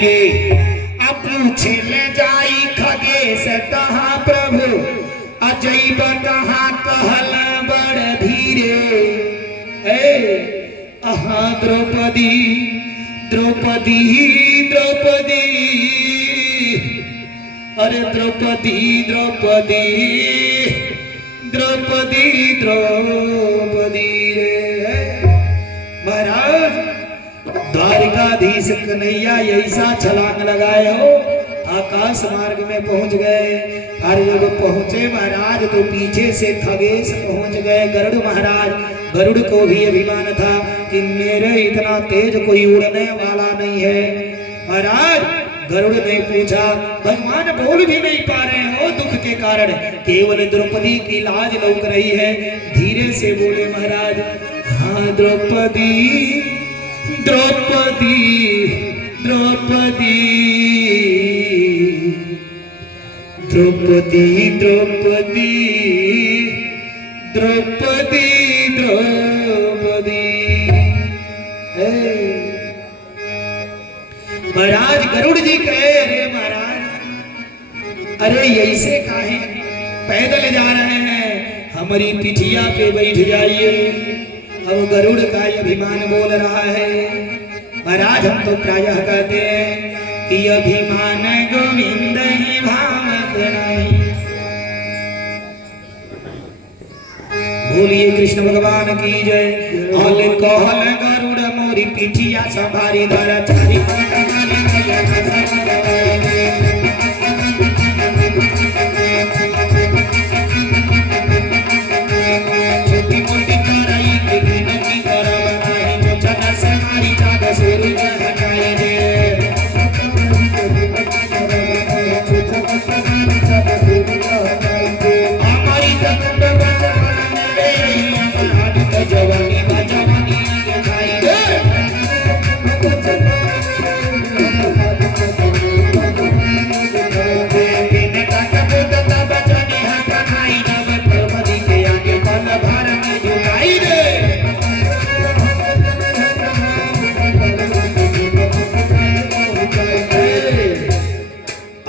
धीरे पूछे ले जाई खगेश कहा प्रभु अजैब कहा कहल बड़ धीरे। अहा द्रौपदी द्रौपदी द्रौपदी अरे द्रौपदी द्रौपदी द्रौपदी द्रौपदी रे। महाराज द्वारिकाधीश कन्हैया ऐसा छलांग लगाए हो आकाश मार्ग में पहुंच गए। और जब पहुंचे महाराज तो पीछे से खगेश पहुंच गए। गरुड़ महाराज, गरुड़ को भी अभिमान था कि मेरे इतना तेज कोई उड़ने वाला नहीं है। महाराज गरुड़ ने पूछा भगवान बोल भी नहीं पा रहे हो दुख के कारण, केवल द्रौपदी की लाज लौक रही है। धीरे से बोले महाराज हाँ द्रौपदी द्रौपदी द्रौपदी द्रौपदी द्रौपदी द्रौपदी द्रौपदी। महाराज गरुड़ जी कहे अरे महाराज अरे ऐसे काहे पैदल जा रहे हैं, हमारी पिठिया पे बैठ जाइए। अब गरुड़ का अभिमान बोल रहा है। महाराज हम तो प्रायः कहते हैं कि अभिमान गोविंद ही भावत नहीं। बोलिए कृष्ण भगवान की जय। हल कहल गरुड़ मोरी पिठिया संभारी धर चारी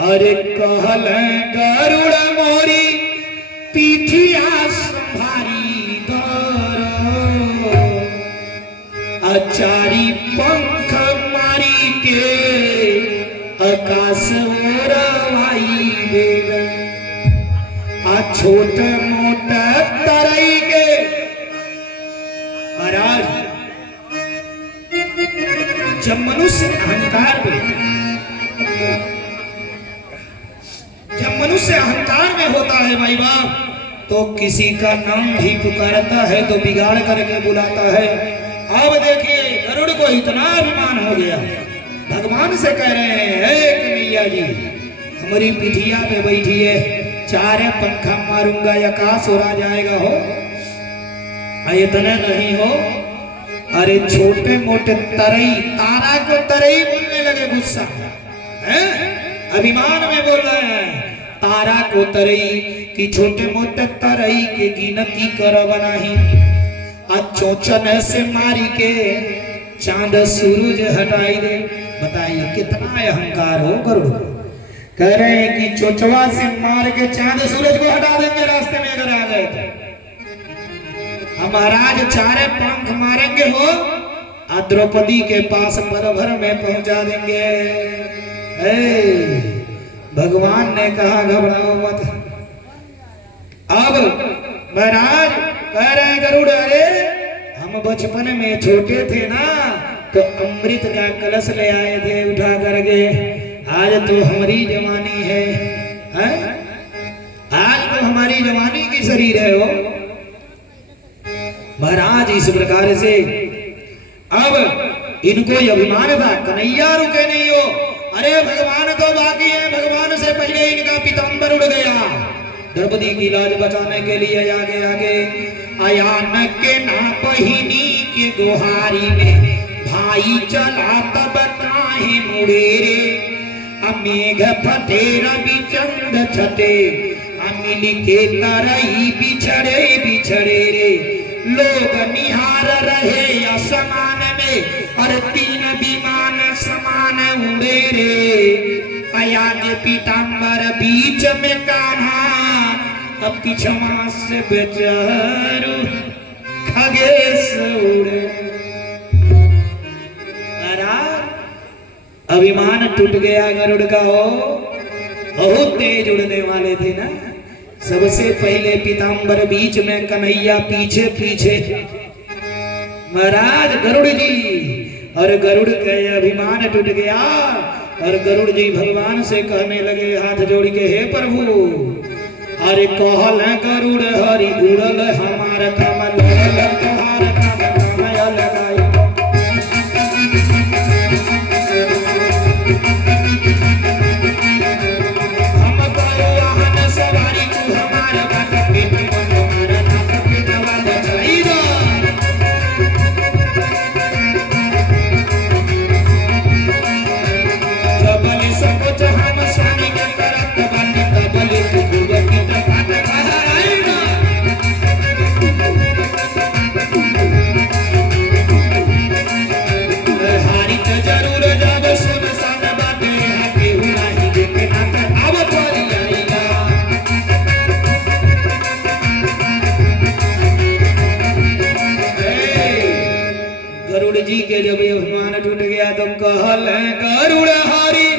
अरे कहल गरुड़ मोरी पीठिया संभारी दर अचारी पंख मारी के आकाश ओरवाई देव। आ छोट मोट तरई के महाराज जब मनुष्य अहंकार में मनुष्य अहंकार में होता है भाई बाप तो किसी का नाम भी पुकारता है तो बिगाड़ करके बुलाता है। अब देखिए गरुड़ को इतना अभिमान हो गया, भगवान से कह रहे हैं कि मैया जी हमारी पिठिया पे बैठिए, चारे पंखा मारूंगा आकाश उड़ा जाएगा हो। इतने नहीं हो, अरे छोटे मोटे तरई तारा को तरई बोलने लगे गुस्सा है, अभिमान में बोल रहे हैं तारा को तरई कि छोटे मोटे तरई के गिनती करब नहीं। चोचन से मारी के चांद सूरज हटाई दे। बताइए कितना अहंकार हो गरुड़। कह रहे हैं कि चोचवा से मार के चांद सूरज को हटा देंगे रास्ते में अगर आ गए तो। महाराज चारे पंख मारेंगे हो और द्रौपदी के पास पल भर में पहुंचा देंगे। भगवान ने कहा घबराओ मत। अब महाराज कह रहे गरुड़ अरे हम बचपन में छोटे थे ना तो अमृत का कलश ले आए थे उठा करके, आज तो हमारी जवानी है, आज तो हमारी जवानी की शरीर है हो। महाराज इस प्रकार से अब इनको अभिमान था कन्हैया रुके नहीं हो। अरे भगवान तो बाकी है, भगवान से पहले इनका पीताम्बर उड़ गया। द्रौपदी की लाज बचाने के लिए आगे आगे अयान के ना पहिनी के गुहारी में भाई चला तब काहे मुड़े रे। अमेघ फटे रवि चंद छटे अमिल के तरई बिछड़े बिछड़े रे। लोग निहार रहे आसमान में और तीन विमान समान उड़े रे। आगे पीताम्बर बीच में कान्हा, अब पिछवा से बेचारू खगेश उड़े। अभिमान टूट गया गरुड़ का हो, बहुत तेज उड़ने वाले थे ना। सबसे पहले पीताम्बर बीच में, कन्हैया पीछे पीछे। महाराज गरुड़ जी, और गरुड़ का अभिमान टूट गया और गरुड़ जी भगवान से कहने लगे हाथ जोड़ के, हे प्रभु, अरे कहल गरुड़ हरि उड़ल हमार कमल तोहार कमल लगाई। जब अभिमान टूट गया तो कहल गरुड़ हरि,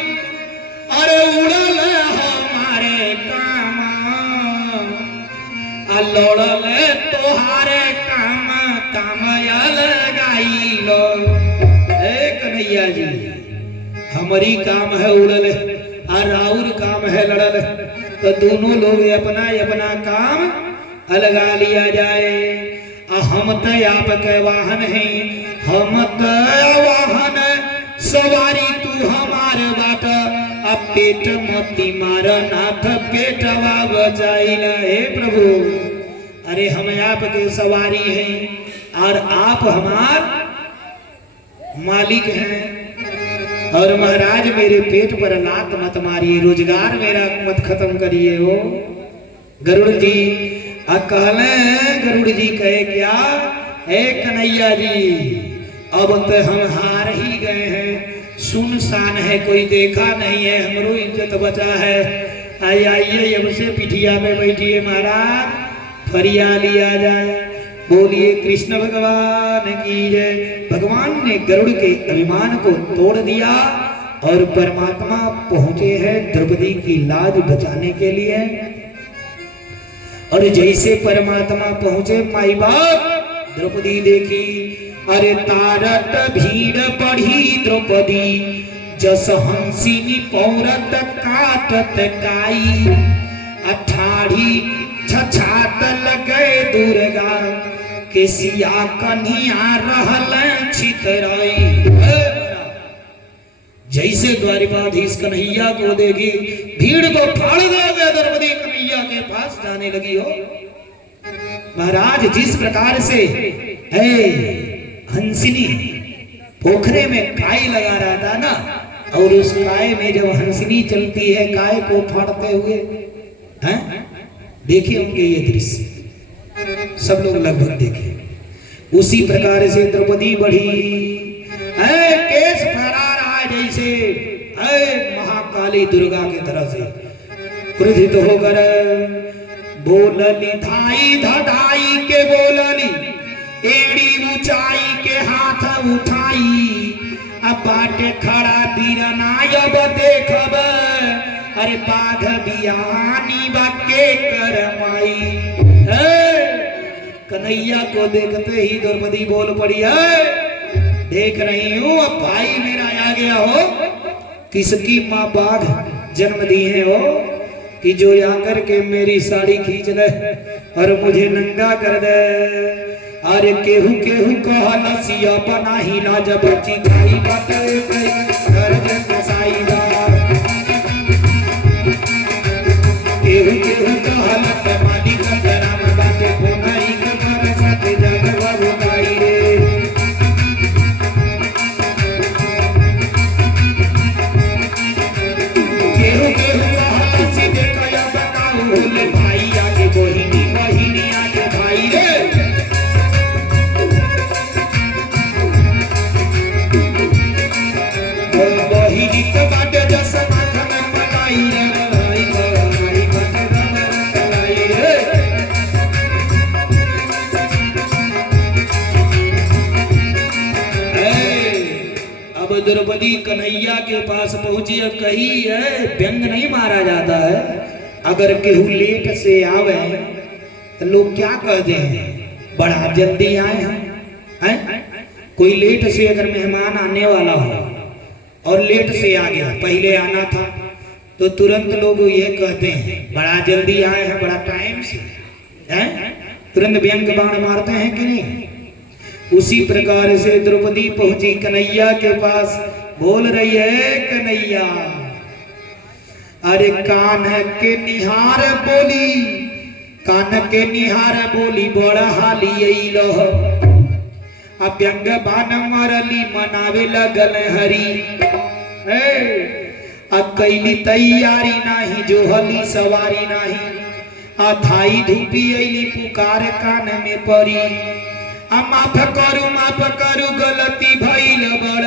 अरे उड़ल हमारे काम, लड़ल तोहारे काम कामयल गाइलो। कन्हैया जी, हमारी काम है उड़ल और राउर काम है लड़ल, तो दोनों लोग अपना अपना काम अलगा लिया जाए। हम तो आपके वाहन हैं, हम वाहन सवारी तू हमारे बाट, अब पेट मोती मार नाथ पेटवा बचाइल। हे प्रभु, अरे हम आपके सवारी हैं और आप हमार मालिक हैं, और महाराज मेरे पेट पर लात मत मारिए, रोजगार मेरा मत खत्म करिए। हो गरुड़ जी कहले, गरुड़ जी कहे क्या, हे कन्हैया जी, अब तो हम हार ही गए हैं, सुनसान है, कोई देखा नहीं है, हमरो इज्जत बचा है। आइए अब से पिठिया पे बैठिए महाराज, फरिया लिया जाए। बोलिए कृष्ण भगवान की जय। भगवान ने गरुड़ के अभिमान को तोड़ दिया और परमात्मा पहुंचे हैं द्रौपदी की लाज बचाने के लिए। और जैसे परमात्मा पहुंचे, माई बाप द्रौपदी देखी, अरे तारत भीड़ बढ़ी द्रौपदी, जस हंसिनी पौरत काटत काई, अठाढ़ी छछात लगे दुर्गा, केसिया कन्हिया रहल छितराई। जैसे द्वारिकाधीश कन्हैया को देखी, भीड़ को फाड़ दे, द्रौपदी कन्हैया के पास जाने लगी। हो महाराज, जिस प्रकार से हंसिनी पोखरे में काई लगा रहा था ना, और उस काय में जब हंसिनी चलती है काय को फाड़ते हुए, हैं देखे होंगे ये दृश्य, सब लोग लगभग देखे। उसी प्रकार से द्रौपदी बढ़ी, केस फहरा रहा है जैसे महाकाली दुर्गा की तरह से, क्रोधित होकर बोलनी धाई धड़ाई के बोलनी, एड़ी ऊंचाई के हाथ उठाई, अब बाटे खड़ा बीरनायब देखब, अरे बाघ बियानी बाके करमाई। कन्हैया को देखते ही द्रौपदी बोल पड़ी, है देख रही हूँ अब भाई मेरा आ गया हो, किसकी माँ बाघ जन्म दी है हो, कि जो आकर के मेरी साड़ी खींच ले और मुझे नंगा कर दे। अरे केहू केहू कहला सिया बना ही लाज बची खाई बात घर के फसाई बा, केहू केहू कहला तमानी का कराम बाटे कोनाई का घर साथे जग बाबू काई रे। केहू केहू कहला सीधे कया बताओ बोले भाई आगे बहिनी बहिनी आगे भाई रे। Oh, द्रौपदी कन्हैया के पास पहुंची और कही है व्यंग नहीं मारा जाता है, अगर केहू लेट से आवे तो लोग क्या कहते हैं, बड़ा जल्दी आए हैं? कोई लेट से अगर मेहमान आने वाला हो और लेट से आ गया, पहले आना था, तो तुरंत लोग ये कहते हैं बड़ा जल्दी आए हैं, बड़ा टाइम से हैं, तुरंत व्यंग बाण मारते हैं कि नहीं? उसी प्रकार से द्रौपदी पहुंची कन्हैया के पास, बोल रही है कन्हैया, अरे कान के निहार बोली, कान के निहार बोली बड़ा हाली लह, अब व्यंग बाण मारली मनावे लगल हरी, अब कैली तैयारी नाही जो हली सवारी नाही, अथाई धूपी अली पुकार कान में पड़ी, माफ करू गलती भइल बड़,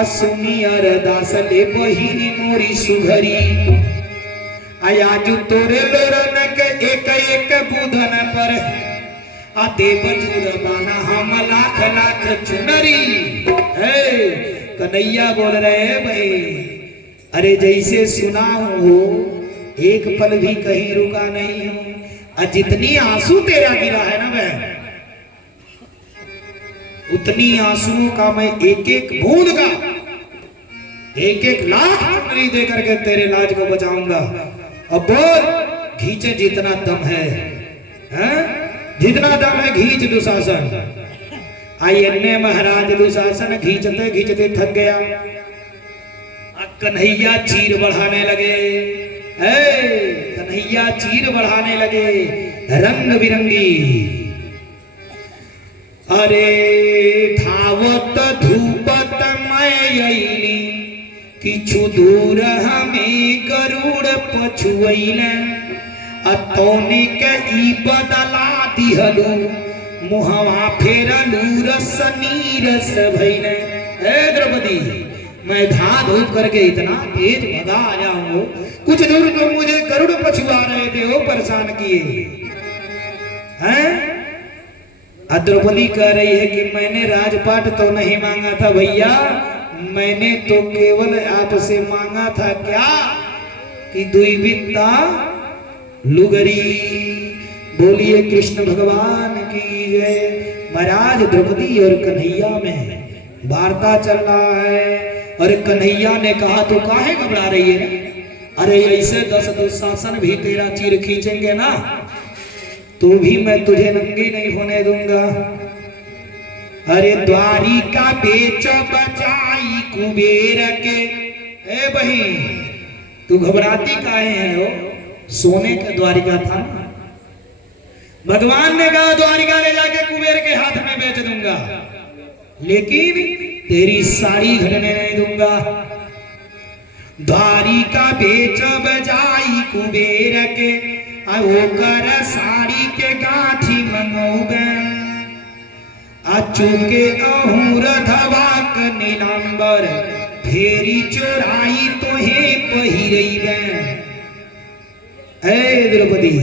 असुनी अरदास ले बहिनी मोरी सुघरी, आयाजु तोरे लोरन के एक एक बुधन पर, देव जुर्माना हम लाख लाख चुनरी। कन्हैया बोल रहे हैं भाई, अरे जैसे सुना हो एक पल भी कहीं रुका नहीं हूं, और जितनी आंसू तेरा गिरा है ना बहन, उतनी आंसुओं का मैं एक एक बूंद का एक एक लाख चुनरी दे करके तेरे लाज को बचाऊंगा। अब बोल खींचे जितना दम है, जितना दम है खींच दुशासन। आई अन्य महाराज दुशासन खींचते खींचते थक गया, कन्हैया चीर बढ़ाने लगे, कन्हैया चीर बढ़ाने लगे रंग बिरंगी, अरे धावत धूपत मैं किछु दूर हमें गरुड़ पछुएला, अतौने के ई बदला दिहलू मुहवा फेरलू रसनी रस भइले। ए द्रौपदी, मैं धा धूप करके इतना तेज भगा आया हूँ, कुछ दूर तो मुझे गरुड़ पछुआ रहे थे, वो परेशान किए हैं। द्रौपदी कह रही है कि मैंने राजपाट तो नहीं मांगा था भैया, मैंने तो केवल आपसे मांगा था क्या कि दुईबित्ता लुगरी। बोलिए कृष्ण भगवान की जय। महाराज द्रौपदी और कन्हैया में वार्ता चल रहा है, और कन्हैया ने कहा तो काहे घबरा रही है, अरे ऐसे 10 दुशासन भी तेरा चीर खींचेंगे ना, तो भी मैं तुझे नंगी नहीं होने दूंगा। अरे द्वारिका बेच बचाई कुबेर के। ए बहन, तू घबराती काहे है? हो सोने का द्वारिका था, भगवान ने कहा द्वारिका ले जाके कुबेर के हाथ में बेच दूंगा, लेकिन तेरी साड़ी घटने नहीं दूंगा। द्वारिका बेच बजाई कुबेर के, ओकर साड़ी के गाठी मंगोगे, अचूके अहूर धवाक नीलांबर, फेरी चोराई तोहे पहिरैबे। ए द्रौपदी,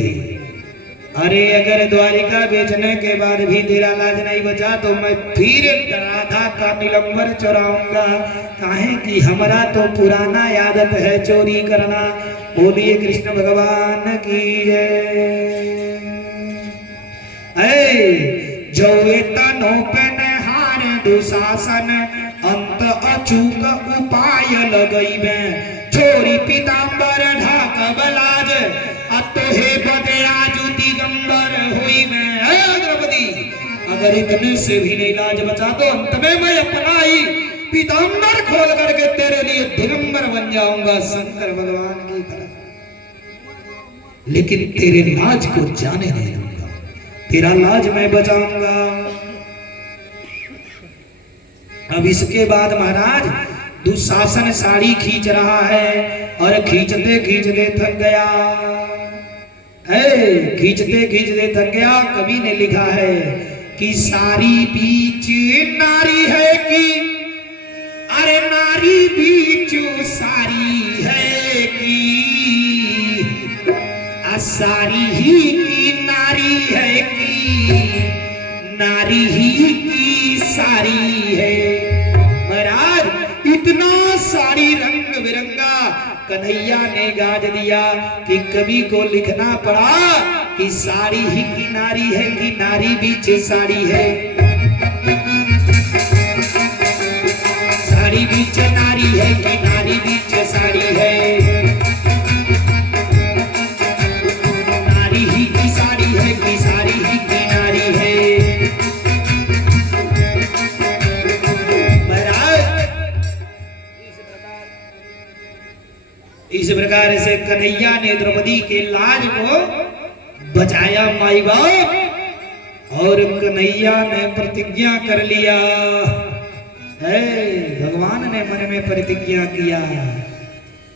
अरे अगर द्वारिका बेचने के बाद भी तेरा लाज नहीं बचा तो मैं फिर राधा का नीलंबर चुराऊंगा, काहे कि हमारा तो पुराना आदत है चोरी करना। बोलिए कृष्ण भगवान की जय। जौए तनो पे हार दुशासन, अंत अचूक उपाय लगैबे, छोरी पीताम्बर ढाक बलाज, अतोहे बदे आजू दिगंबर होइबे। द्रौपदी, अगर इतने से भी नहीं लाज बचा तो अंत में मैं अपना ही पीताम्बर खोल करके तेरे लिए दिगंबर बन जाऊंगा, शंकर भगवान की तरह, लेकिन तेरे लाज को जाने नहीं दूंगा, तेरा लाज मैं बचाऊंगा। अब इसके बाद महाराज दुशासन साड़ी खींच रहा है, और खींचते खींचते थक गया, खींचते खींचते थक गया। कवि ने लिखा है कि सारी बीच नारी है कि, अरे नारी बीच सारी है कि, सारी ही की नारी है कि, नारी ही की सारी है। महाराज इतना साड़ी रंग बिरंगा कन्हैया ने गाज दिया कि कवि को लिखना पड़ा कि साड़ी ही की नारी है कि नारी बीच साड़ी है, साड़ी बीच नारी है कि नारी बीच साड़ी है, नारी ही की साड़ी है कि साड़ी ही की नारी है। इस प्रकार से कन्हैया ने द्रौपदी के लाज को बचाया माई बाप, और कन्हैया ने प्रतिज्ञा कर लिया है, भगवान ने मन में प्रतिज्ञा किया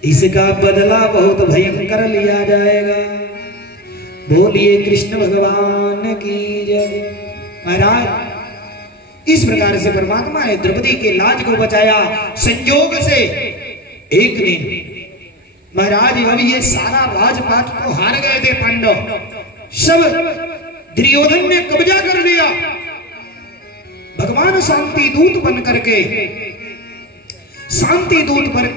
इसका बदला बहुत भयंकर लिया जाएगा। बोलिए कृष्ण भगवान की जय। महाराज इस प्रकार से परमात्मा ने द्रौपदी के लाज को बचाया। संयोग से एक दिन महाराज अब ये सारा राजपाट तो हार गए थे पांडव, सब दुर्योधन ने कब्जा कर लिया। भगवान शांति दूत बन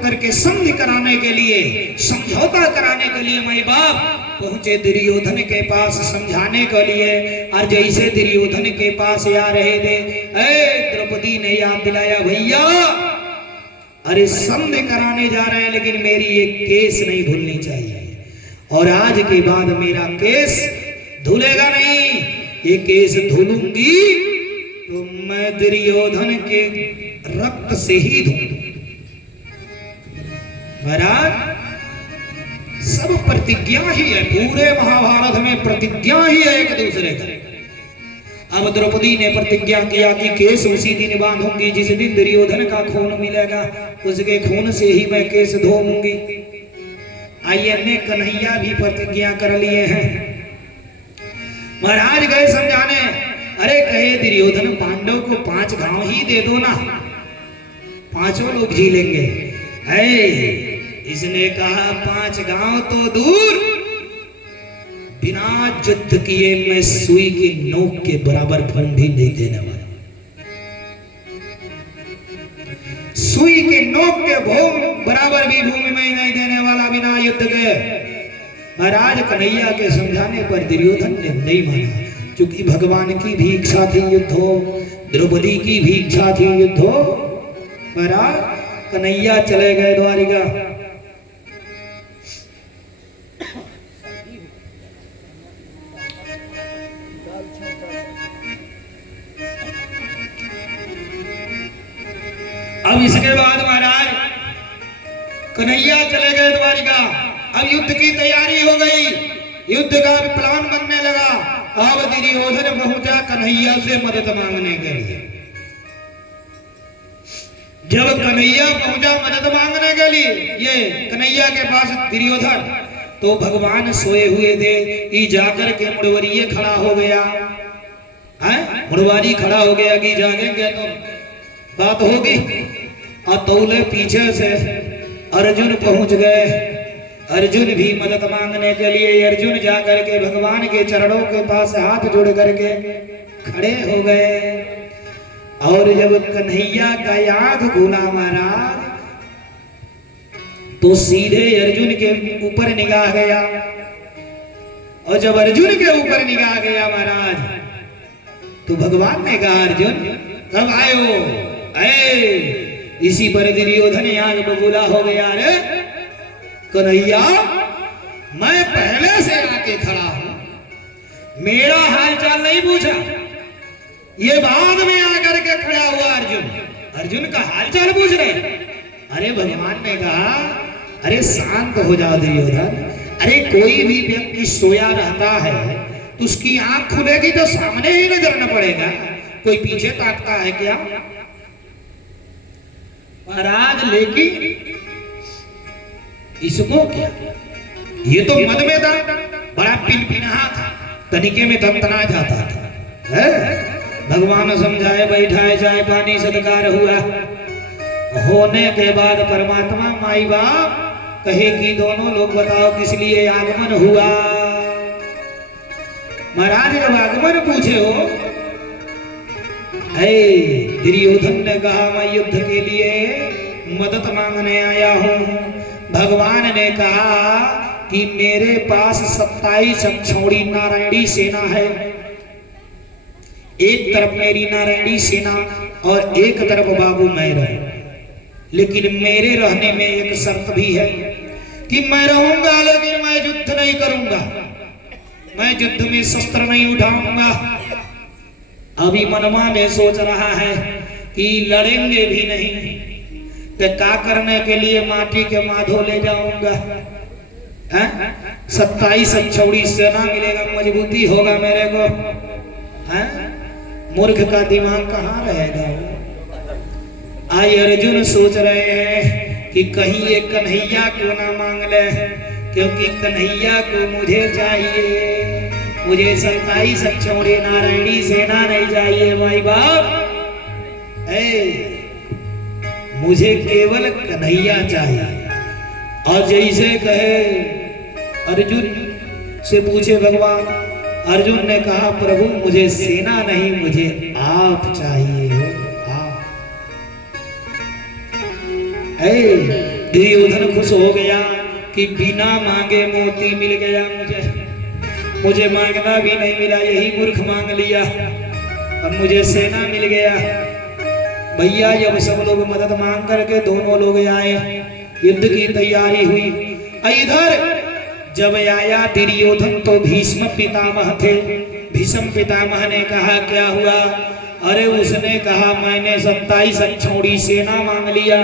करके संधि कराने के लिए, समझौता कराने के लिए माई बाप पहुंचे दुर्योधन के पास समझाने के लिए। और जैसे दुर्योधन के पास आ रहे थे, द्रौपदी ने याद दिलाया भैया अरे संधि कराने जा रहे हैं, लेकिन मेरी एक केस नहीं भूलनी चाहिए, और आज के बाद मेरा केस धुलेगा नहीं। ये केस धुलूंगी तो मैं दुर्योधन के रक्त से ही धुलूंगी। महाराज सब प्रतिज्ञा ही है, पूरे महाभारत में प्रतिज्ञा ही है एक दूसरे की। अब द्रौपदी ने प्रतिज्ञा किया कि केस उसी दिन बांधूंगी जिस दिन दुर्योधन का खून मिलेगा, उसके खून से ही मैं केस धोऊंगी। आइए ने कन्हैया भी प्रतिज्ञा कर लिए हैं। महाराज गए समझाने, अरे कहे दुर्योधन पांडव को 5 घाव ही दे दो ना, 5 लोग जी लेंगे। इसने कहा 5 गांव तो दूर, बिना युद्ध किए मैं सुई की नोक के बराबर फल भी नहीं देने वाला, सुई के नोक के बराबर भी भूमि में नहीं देने वाला बिना युद्ध के। महाराज कन्हैया के समझाने पर दुर्योधन ने नहीं माना, क्योंकि भगवान की भी इच्छा थी युद्ध हो, द्रौपदी की भी इच्छा थी युद्ध हो। महाराज कन्हैया चले गए द्वारिका। अब इसके बाद महाराज कन्हैया चले गए द्वारिका। अब युद्ध की तैयारी हो गई, युद्ध का प्लान बनने लगा। अब दुर्योधन पहुंचा कन्हैया से मदद मांगने के लिए। जब कन्हैया पहुंचा मदद मांगने के लिए ये कन्हैया के पास दुर्योधन, तो भगवान सोए हुए थे। ये जाकर के मुड़वरिये खड़ा हो गया, मुड़वारी खड़ा हो गया कि जागेंगे तो बात होगी। और तौले पीछे से अर्जुन पहुंच गए। अर्जुन भी मदद मांगने के लिए अर्जुन जाकर के भगवान के चरणों के पास हाथ जोड़ करके खड़े हो गए। और जब कन्हैया का याद भूला महाराज, तो सीधे अर्जुन के ऊपर निगाह गया। और जब अर्जुन के ऊपर निगाह गया महाराज, तो भगवान ने कहा अर्जुन कब आयो? इसी पर दुर्योधन आग बबूला हो गया। रे कन्हैया मैं पहले से आके खड़ा हूं, मेरा हालचाल नहीं पूछा, ये बाद में आकर के खड़ा हुआ अर्जुन, अर्जुन का हालचाल पूछ रहे। अरे भगवान ने कहा अरे शांत हो जाओ दुर्योधन। अरे कोई भी व्यक्ति सोया रहता है तो उसकी आंख खुलेगी तो सामने ही नजर न पड़ेगा, कोई पीछे ताकता है क्या? महाराज लेकिन इसको क्या, ये तो मद में था, बड़ा पिनपिना था, तनिके में तंतना जाता था। भगवान समझाए बैठाए, चाय पानी सत्कार हुआ। होने के बाद परमात्मा माई बाप कहे कि दोनों लोग बताओ किस लिए आगमन हुआ। महाराज जब आगमन पूछे हो, दुर्योधन ने कहा मैं युद्ध के लिए मदद मांगने आया हूँ। भगवान ने कहा कि मेरे पास 27 अक्षौणी नारायणी सेना है। एक तरफ मेरी नारायणी सेना और एक तरफ बाबू मैं रहे, लेकिन मेरे रहने में एक शर्त भी है कि मैं रहूंगा लेकिन मैं युद्ध नहीं करूंगा, मैं युद्ध में शस्त्र नहीं उठाऊंगा। अभी मनवा में सोच रहा है कि लड़ेंगे भी नहीं तो क्या करने के लिए माटी के माधो ले जाऊंगा। 27 अक्षौणी सेना मिलेगा, मजबूती होगा मेरे को। मूर्ख का दिमाग कहाँ रहेगा। आज अर्जुन सोच रहे हैं कि कहीं ये कन्हैया को ना मांग ले, क्योंकि कन्हैया को मुझे चाहिए। मुझे 27 अक्षौणी नारायणी सेना नहीं चाहिए भाई बाप, मुझे केवल कन्हैया चाहिए। और जैसे कहे अर्जुन से पूछे भगवान, अर्जुन ने कहा प्रभु मुझे सेना नहीं, मुझे आप चाहिए हो आप। दुर्योधन खुश हो गया कि बिना मांगे मोती मिल गया मुझे मांगना भी नहीं मिला, यही मूर्ख मांग लिया, अब मुझे सेना मिल गया। भैया जब सब लोग मदद मांग करके दोनों लोग आए, युद्ध की तैयारी हुई। इधर जब आया दुर्योधन तो भीष्म पितामह थे। भीष्म पितामह ने कहा क्या हुआ? अरे उसने कहा मैंने 27 अक्षौणी सेना मांग लिया,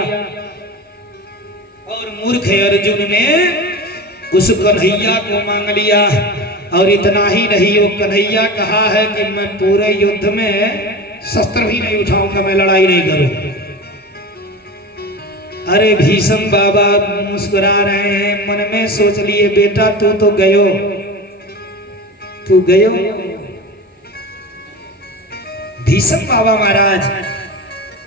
और मूर्ख अर्जुन ने उस कन्हैया को मांग लिया। और इतना ही नहीं, वो कन्हैया कहा है कि मैं पूरे युद्ध में शस्त्र भी नहीं उठाऊंगा, मैं लड़ाई नहीं करूंगा। अरे भीष्म बाबा मुस्कुरा रहे हैं, मन में सोच लिए बेटा तू तो गयो, तू गयो। भीष्म बाबा महाराज